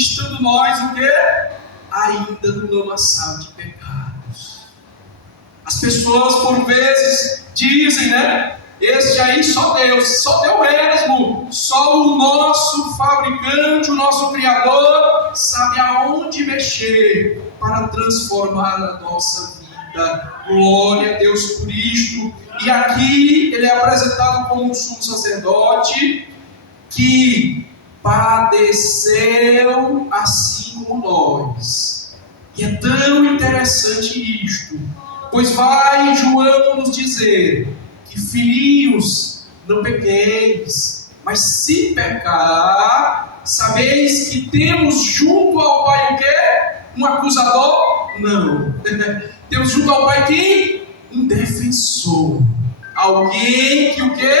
estando nós o quê? Ainda no lamaçal de pecados. As pessoas por vezes dizem, né? Este aí só Deus mesmo, só o nosso fabricante, o nosso Criador, sabe aonde mexer para transformar a nossa vida. Glória a Deus por isto. E aqui ele é apresentado como um sumo sacerdote que padeceu assim como nós. E é tão interessante isto, pois vai João nos dizer que filhinhos, não pequeis, mas se pecar, sabeis que temos junto ao Pai o quê? Um acusador? Não. Temos junto ao Pai quem? Um defensor. Alguém que o quê?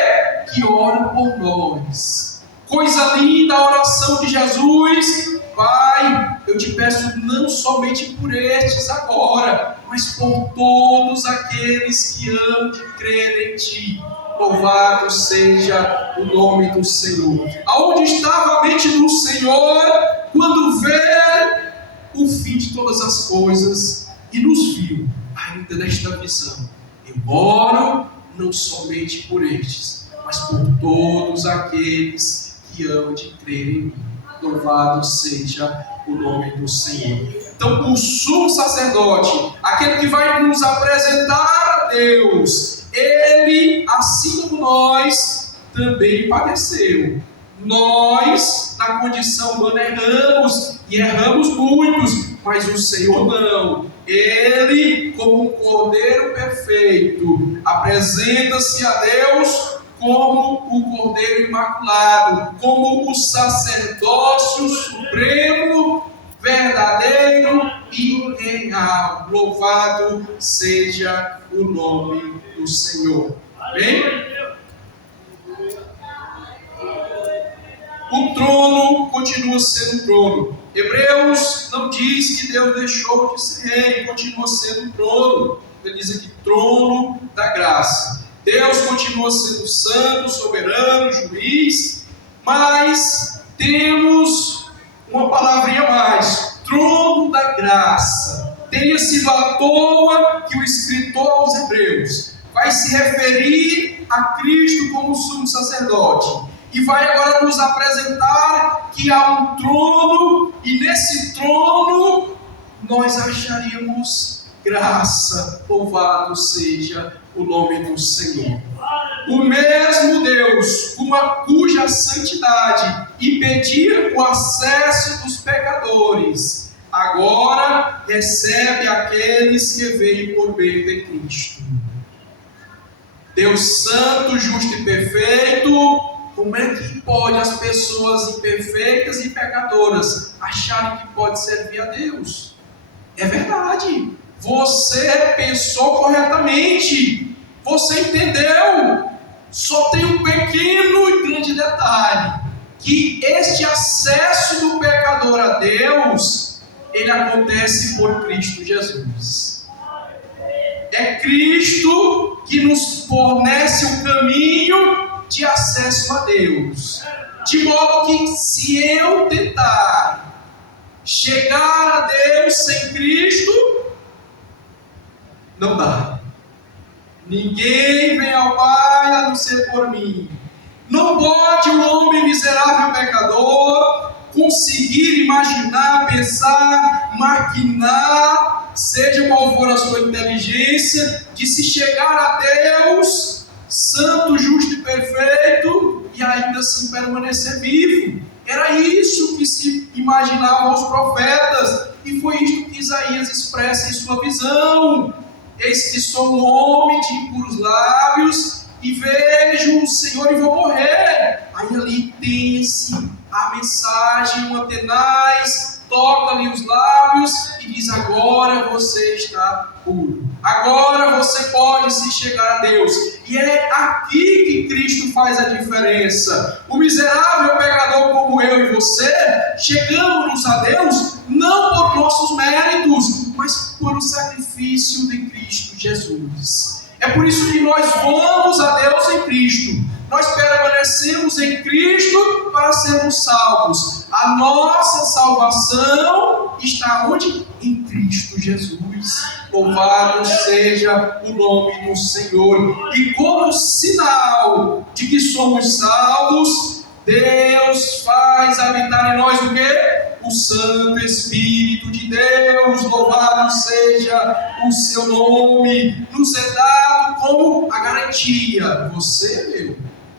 Que ora por nós. Coisa linda a oração de Jesus. Pai, eu te peço não somente por estes agora, mas por todos aqueles que hão de crer em Ti. Louvado seja o nome do Senhor. Aonde estava a mente do Senhor quando vê o fim de todas as coisas e nos viu ainda nesta visão? Eu oro não somente por estes, mas por todos aqueles que hão de crer em mim. Louvado seja o nome do Senhor. Então, o sumo sacerdote, aquele que vai nos apresentar a Deus, ele, assim como nós, também padeceu. Nós, na condição humana, erramos, e erramos muitos, mas o Senhor não. Ele, como um cordeiro perfeito, apresenta-se a Deus como o Cordeiro Imaculado, como o sacerdócio supremo, verdadeiro e real. Louvado seja o nome do Senhor. Amém? O trono continua sendo trono. Hebreus não diz que Deus deixou de ser rei, continua sendo trono. Ele diz aqui, trono da graça. Deus continua sendo santo, soberano, juiz, mas temos uma palavrinha a mais, trono da graça. Teria sido à toa que o escritor aos Hebreus vai se referir a Cristo como sumo sacerdote, e vai agora nos apresentar que há um trono, e nesse trono nós acharíamos graça. Louvado seja o nome do Senhor. O mesmo Deus, cuja santidade impedia o acesso dos pecadores, agora recebe aqueles que veem por meio de Cristo. Deus santo, justo e perfeito, como é que pode as pessoas imperfeitas e pecadoras acharem que pode servir a Deus? É verdade. Você pensou corretamente, você entendeu. Só tem um pequeno e grande detalhe, que este acesso do pecador a Deus, ele acontece por Cristo Jesus. É Cristo que nos fornece o caminho de acesso a Deus, de modo que se eu tentar chegar a Deus sem Cristo, não dá. Ninguém vem ao Pai a não ser por mim. Não pode o homem miserável pecador conseguir imaginar, pensar, maquinar, seja qual for a sua inteligência, de se chegar a Deus, santo, justo e perfeito, e ainda assim permanecer vivo. Era isso que se imaginavam os profetas, e foi isto que Isaías expressa em sua visão. Eis que sou um homem de impuros lábios, e vejo o Senhor e vou morrer. Aí ali tem-se a mensagem, uma tenaz, toca-lhe os lábios e diz: agora você está puro, agora você pode se chegar a Deus. E é aqui que Cristo faz a diferença. O miserável pecador como eu e você, chegamos a Deus não por nossos méritos, mas por o sacrifício de Cristo Jesus. É por isso que nós vamos a Deus em Cristo. Nós permanecemos em Cristo para sermos salvos. A nossa salvação está onde? Em Cristo Jesus. Louvado seja o nome do Senhor. E como sinal de que somos salvos, Deus faz habitar em nós o quê? O Santo Espírito de Deus. Louvado seja o seu nome. Nos é dado como a garantia: você é meu,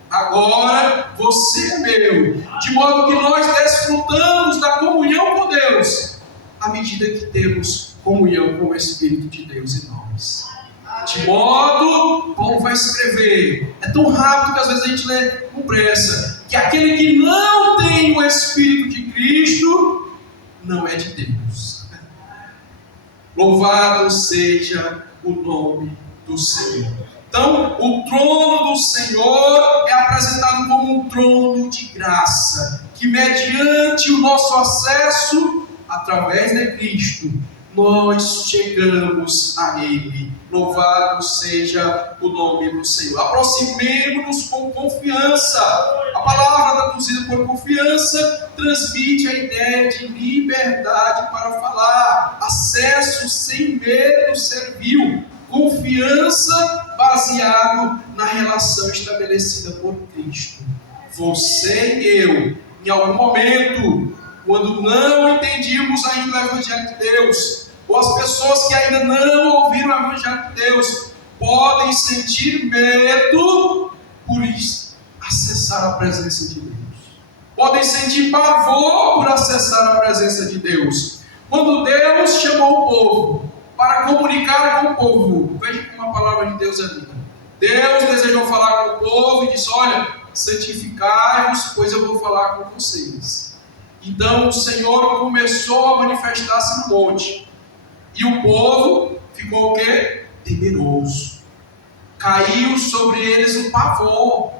agora você é meu. De modo que nós desfrutamos da comunhão com Deus à medida que temos comunhão com o Espírito de Deus em nós. De modo, Paulo vai escrever, é tão rápido que às vezes a gente lê com pressa, que aquele que não tem o Espírito de Cristo não é de Deus. Louvado seja o nome do Senhor. Então, o trono do Senhor é apresentado como um trono de graça, que mediante o nosso acesso, através de Cristo, nós chegamos a Ele. Louvado seja o nome do Senhor. Aproximemo-nos com confiança. A palavra traduzida por confiança transmite a ideia de liberdade para falar, acesso sem medo servil, confiança baseado na relação estabelecida por Cristo. Você e eu, em algum momento, quando não entendíamos ainda o Evangelho de Deus, ou as pessoas que ainda não ouviram o Evangelho de Deus, podem sentir medo por acessar a presença de Deus. Podem sentir pavor por acessar a presença de Deus. Quando Deus chamou o povo para comunicar com o povo, veja como a palavra de Deus é linda. Deus desejou falar com o povo e disse: olha, santificai-vos, pois eu vou falar com vocês. Então o Senhor começou a manifestar-se no monte. E o povo ficou o quê? Temeroso. Caiu sobre eles um pavor,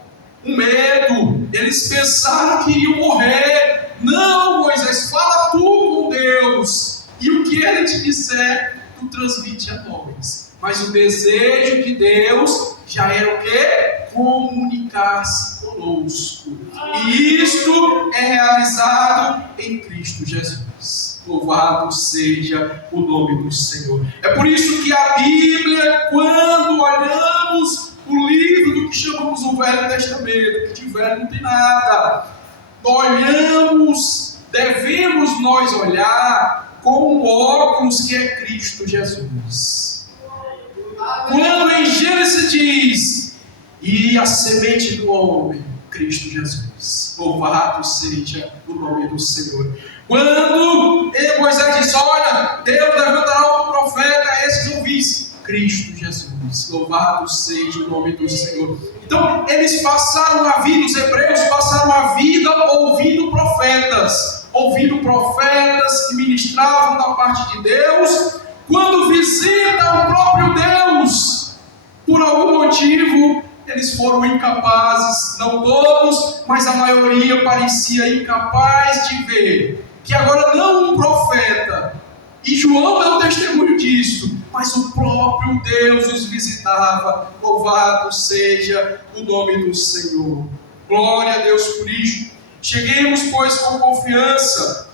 um medo. Eles pensaram que iriam morrer. Não, Moisés, fala tu com Deus. E o que ele te disser, tu transmite a nós. Mas o desejo de Deus já era o quê? Comunicar-se conosco. E isto é realizado em Cristo Jesus. Louvado seja o nome do Senhor. É por isso que a Bíblia, quando olhamos o livro do que chamamos o Velho Testamento, que de velho não tem nada, devemos nós olhar com o óculos que é Cristo Jesus. Quando em Gênesis diz: e a semente do homem, Cristo Jesus. Louvado seja o nome do Senhor. Quando Moisés disse: olha, Deus levantará um profeta a esses ouvis, Cristo Jesus. Louvado seja o nome do Senhor. Então, eles passaram a vida, os hebreus passaram a vida ouvindo profetas que ministravam da parte de Deus. Quando visitam o próprio Deus, por algum motivo, eles foram incapazes, não todos, mas a maioria parecia incapaz de ver que agora não um profeta, e João é o testemunho disso, mas o próprio Deus os visitava. Louvado seja o nome do Senhor. Glória a Deus por isto. Cheguemos, pois, com confiança.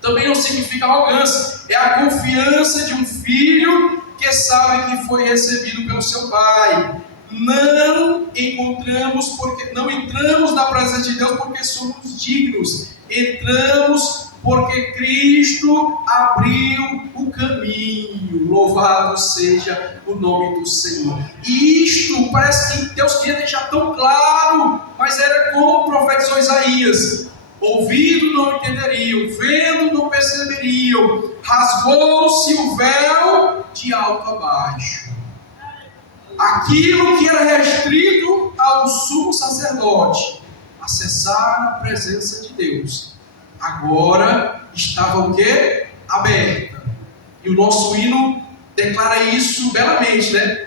Também não significa arrogância, é a confiança de um filho que sabe que foi recebido pelo seu pai. Não entramos na presença de Deus porque somos dignos. Entramos porque Cristo abriu o caminho. Louvado seja o nome do Senhor. E isto parece que Deus queria deixar tão claro, mas era como profetizou Isaías: ouvindo não entenderiam, vendo não perceberiam, rasgou-se o véu de alto a baixo. Aquilo que era restrito ao sumo sacerdote, acessar a presença de Deus, agora estava o quê? Aberta. E o nosso hino declara isso belamente, né?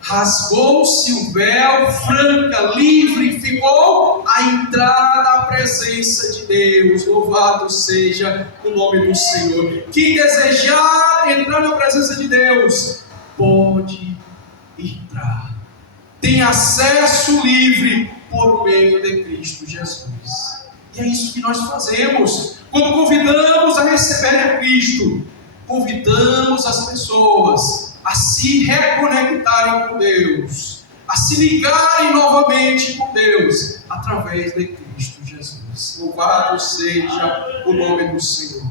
Rasgou-se o véu, franca, livre, ficou a entrada à presença de Deus. Louvado seja o nome do Senhor. Quem desejar entrar na presença de Deus, pode entrar. Tem acesso livre por meio de Cristo Jesus. E é isso que nós fazemos. Quando convidamos a receber a Cristo, convidamos as pessoas a se reconectarem com Deus, a se ligarem novamente com Deus, através de Cristo Jesus. Louvado seja o nome do Senhor.